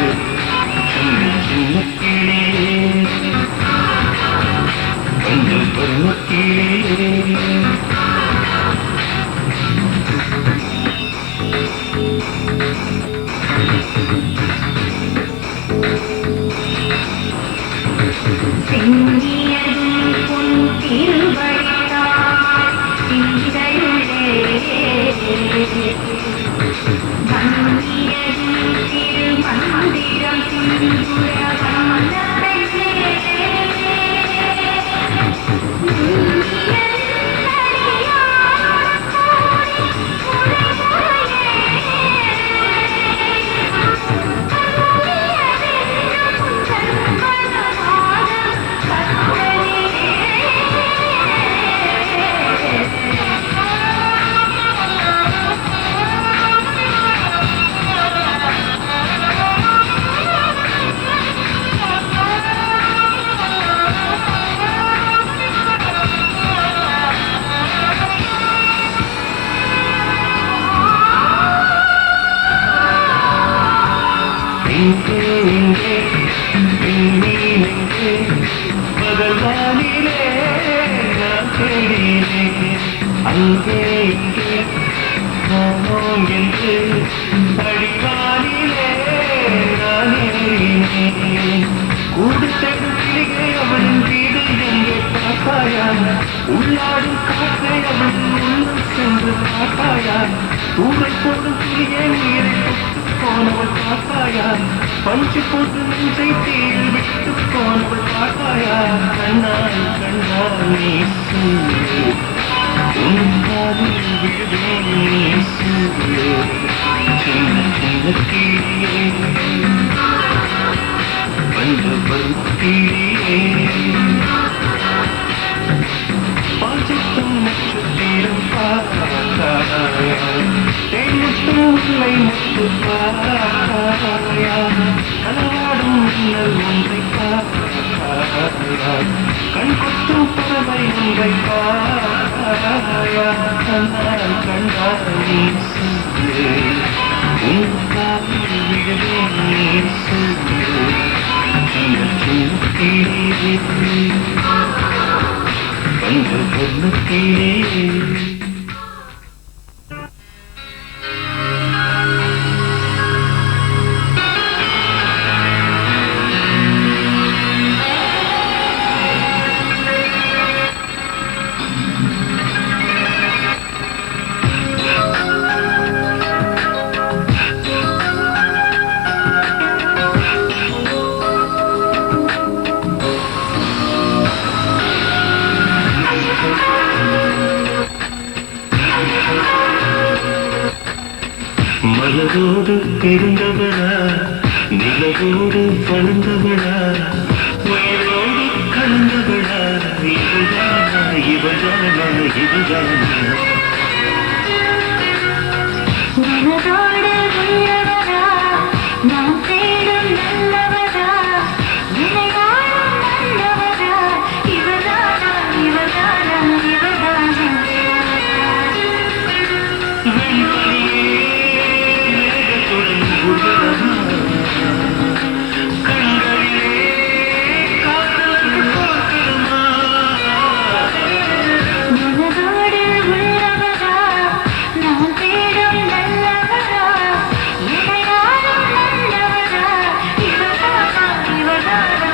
சின்ன சின்ன கிளியே கொஞ்சம் பருவக்கிளியே செங்கியதும் பொன் திருவடித்தாய் சிந்தையுளே மந்தியதும் திருமந்திரம் சிந்துர வண்ணப்பெண்ணே பகவானிலே நான் தேடினேன் அங்கே இங்கே நானோம் என்று படிவானிலே நான் ஏறினேன் கூடு செடுக்கிலே அவளின் வீடு எங்கே பார்த்தாயான் உள்ளாடும் காற்றை அவளின் உள்ளம் சென்று பார்த்தாயான் தூரை போடும் கிளியே நீரை போனவள் பார்த்தாயான் பஞ்சு போட்டு நெஞ்சை தீயில் விட்டு போனவள் பார்த்தாயான் கண்ணால் கண்ணால் நீ சொல்லு உன் காதில் விழுதே நீ சொல்லு சின்ன சின்ன கிளியே வந்து வரும் கிளியே பாஞ்சிக்கும் நட்சத்திரம் பார்த்தாயான் வைப்பாயா நான் கண்டால் நீ சொல்லு உன் காலில் விழுவே நீ சொல்லு வந்து பொண்ணுக்கீழே மலரோடு பிறந்தவளா நிலவோடு வளர்ந்தவளா உயிரோடு கலந்தவளா இவள்தானா இவள்தானா இவள்தானா மனதோடு உள்ளவரா நான் தேடும் நல்லவரா என்னை வாழும் நல்லவரா இவர்தானா இவர்தானா இவர்தானா மனதோடு உள்ளவரா நான் தேடும் நல்லவரா என்னை வாழும் நல்லவரா இவர்தானா இவர்தானா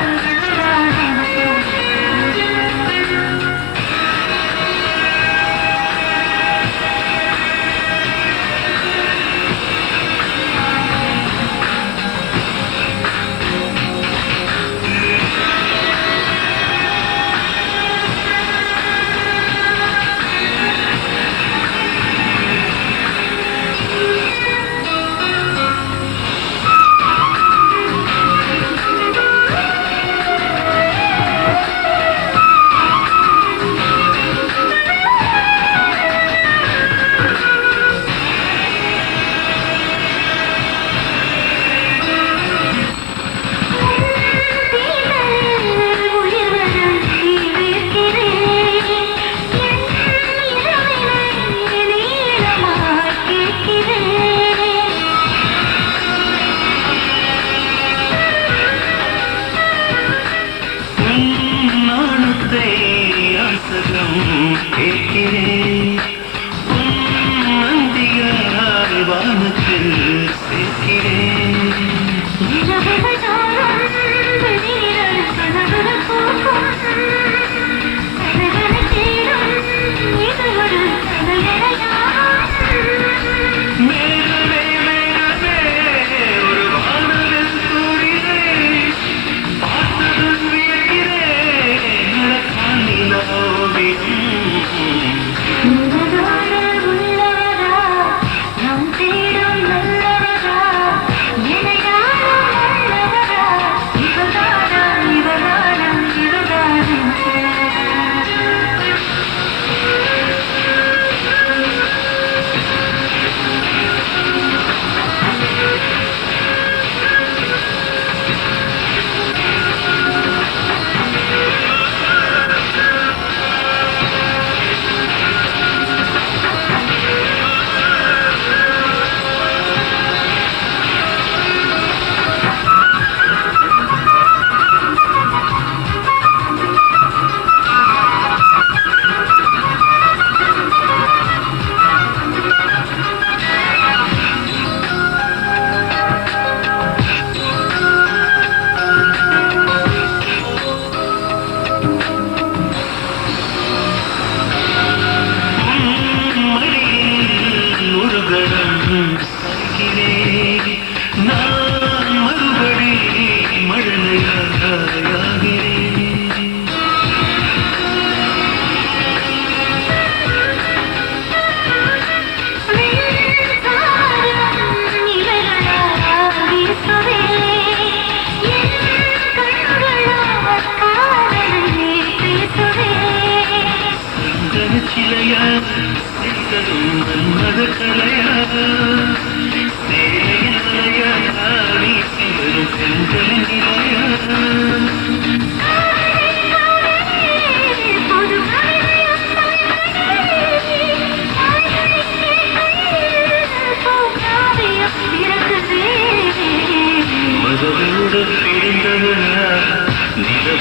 பொது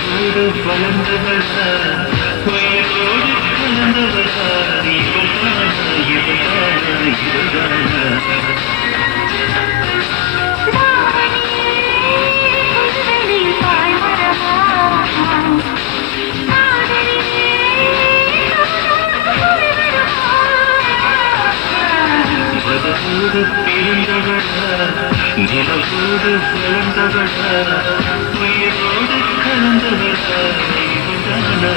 நிலவோடு வளர்ந்தவளா உயிரோடு கலந்தவளா இவள்தானா இவள்தானா இவள்தானா நிலவோடு பிறந்தவளா நிலவோடு வளர்ந்தவளா உயிரோடு கலந்தவளா இவள்தானா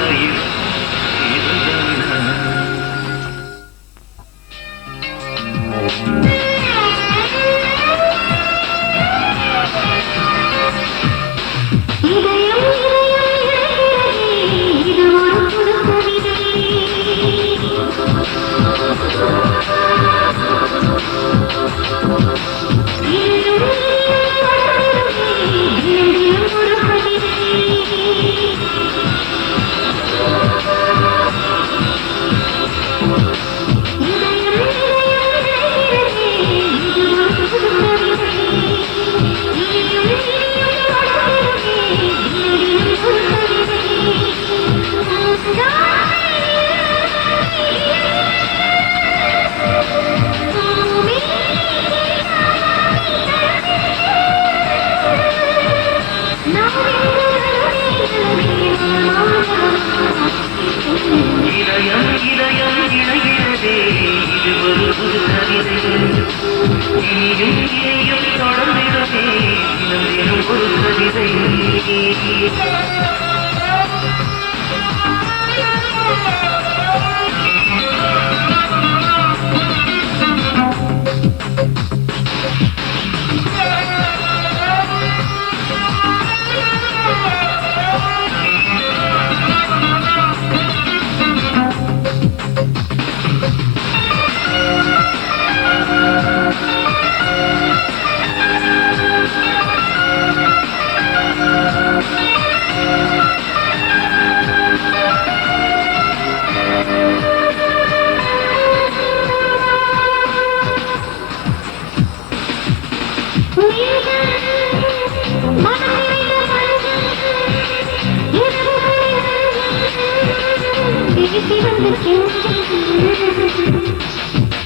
இவள்தானா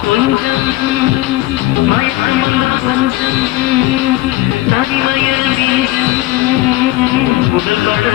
கொஞ்சம் மயக்கம் கொஞ்சம் தனிமையில் உடல்பட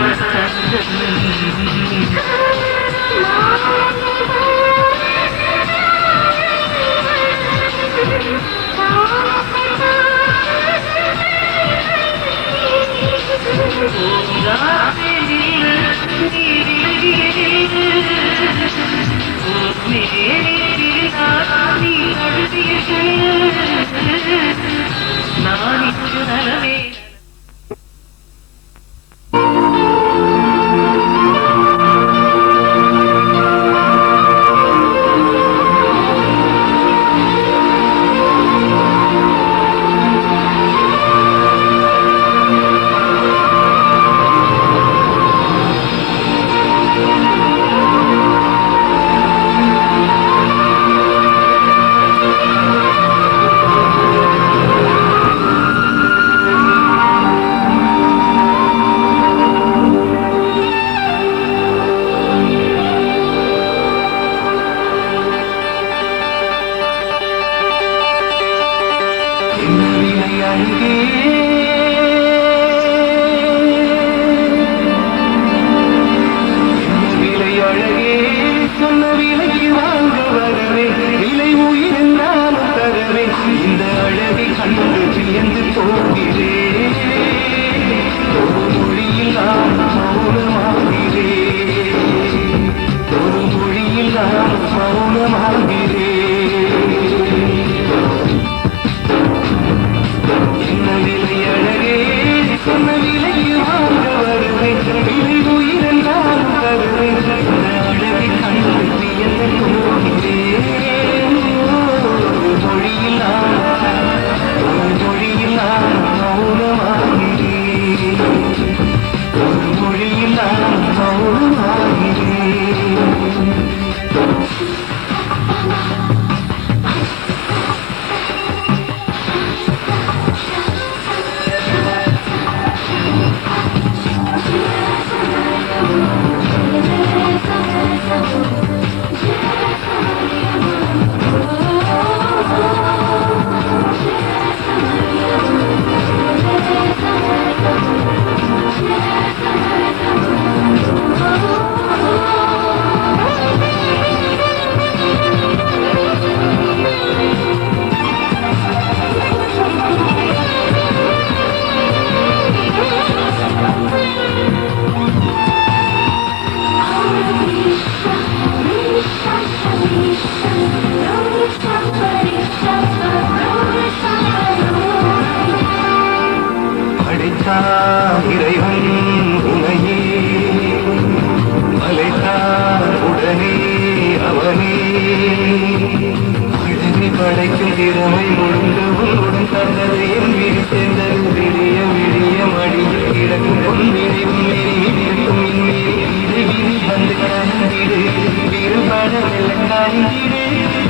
அறிந்திடு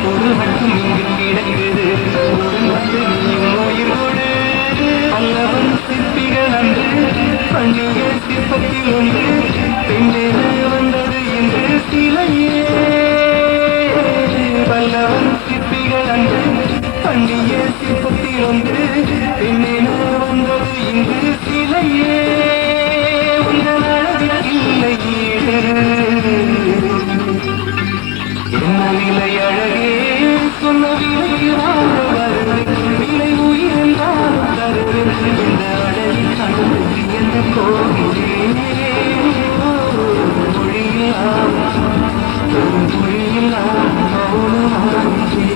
ஒரு மட்டும் இங்கு கிடக்குது வந்து நீயும் உயிரோடு பல்லவன் சிற்பிகள் அன்று பண்ணிய சிற்பத்தில் ஒன்று பெண்ணென வந்தது என்று சிலையே பல்லவன் சிற்பிகள் அன்று பண்ணிய சிற்பத்தில் ஒன்று பெண்ணென வந்தது இங்கு சிலையே உங்கள் அழகில் இல்லை என்ன விலை அழகே சொன்ன விலைக்கு வாங்க வருவேன் விலை உயிரென்றாலும் தருவேன் இந்த அழகி கண்டு எந்த கோவிலே மொழியில் மௌனமாகவே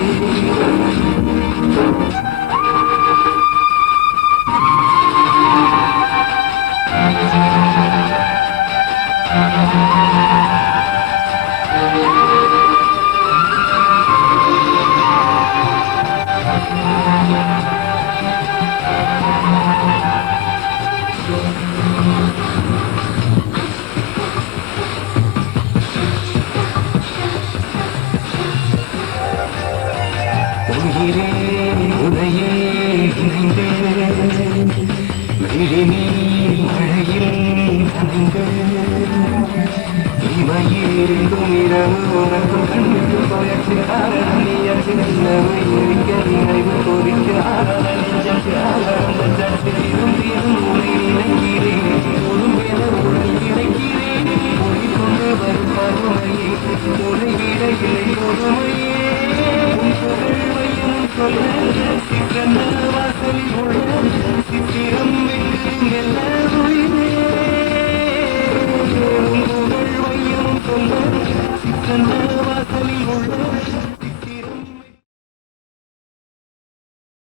உதையே விழிநீர் மழையில் இமையிருந்தும் இரவு உனக்கும் கண்ணுக்கு போயற்று காரணம் நீ அன்று நிலவை எரிக்க நினைவு கோரிக்கு ஆரணம் உன்னை நினைக்கிறேன் ஒரும் என உடல் கிடைக்கிறேன் மொழி கொண்டு வரும் பருமையை உன்னை விட இல்லை ஒருமை